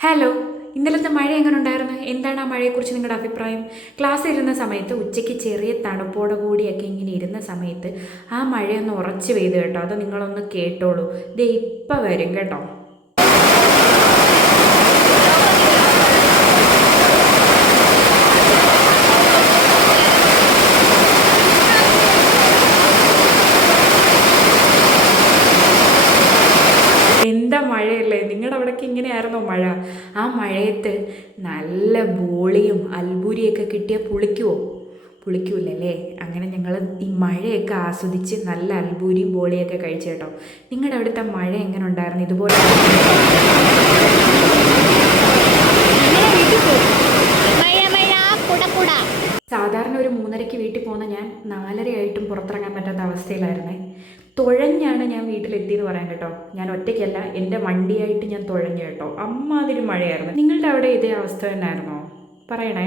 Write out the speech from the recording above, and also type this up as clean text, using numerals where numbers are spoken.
Hello. ഇന്നലത്തെ മഴ എങ്ങനെ ഉണ്ടായിരുന്നു? എന്താണ് ആ മഴയെക്കുറിച്ച് നിങ്ങളുടെ അഭിപ്രായം? ക്ലാസ് ഇരുന്ന സമയത്ത് ഉച്ചയ്ക്ക് ചെറിയ തണുപ്പോടെ കൂടിയൊക്കെ ഇങ്ങനെ ഇരുന്ന സമയത്ത് ആ മഴയൊന്ന് ഉറച്ച് പെയ്തു കേട്ടോ. അത് നിങ്ങളൊന്ന് കേട്ടോളൂ. ദേ ഇപ്പം വരും കേട്ടോ. എന്താ മഴയല്ലേ! നിങ്ങളുടെ അവിടേക്ക് ഇങ്ങനെയായിരുന്നോ മഴ? ആ മഴയത്ത് നല്ല ബോളിയും അൽബൂരിയൊക്കെ കിട്ടിയാൽ പുളിക്കുവോ? പുളിക്കൂലല്ലേ? അങ്ങനെ ഞങ്ങൾ ഈ മഴയൊക്കെ ആസ്വദിച്ച് നല്ല അൽബൂരിയും ബോളിയൊക്കെ കഴിച്ചു കേട്ടോ. നിങ്ങളുടെ അവിടുത്തെ മഴ എങ്ങനെ ഉണ്ടായിരുന്നു? ഇതുപോലെ സാധാരണ ഒരു 3:30-ക്ക് വീട്ടിൽ പോകുന്ന ഞാൻ 4:30 പുറത്തിറങ്ങാൻ പറ്റാത്ത അവസ്ഥയിലായിരുന്നേ. തുഴഞ്ഞാണ് ഞാൻ വീട്ടിലെത്തിയെന്ന് പറയാൻ കേട്ടോ. ഞാൻ ഒറ്റയ്ക്കല്ല, എൻ്റെ വണ്ടിയായിട്ട് ഞാൻ തുഴഞ്ഞു കേട്ടോ. അമ്മാതിരി മഴയായിരുന്നു. നിങ്ങളുടെ അവിടെ ഇതേ അവസ്ഥ തന്നെയായിരുന്നോ? പറയണേ.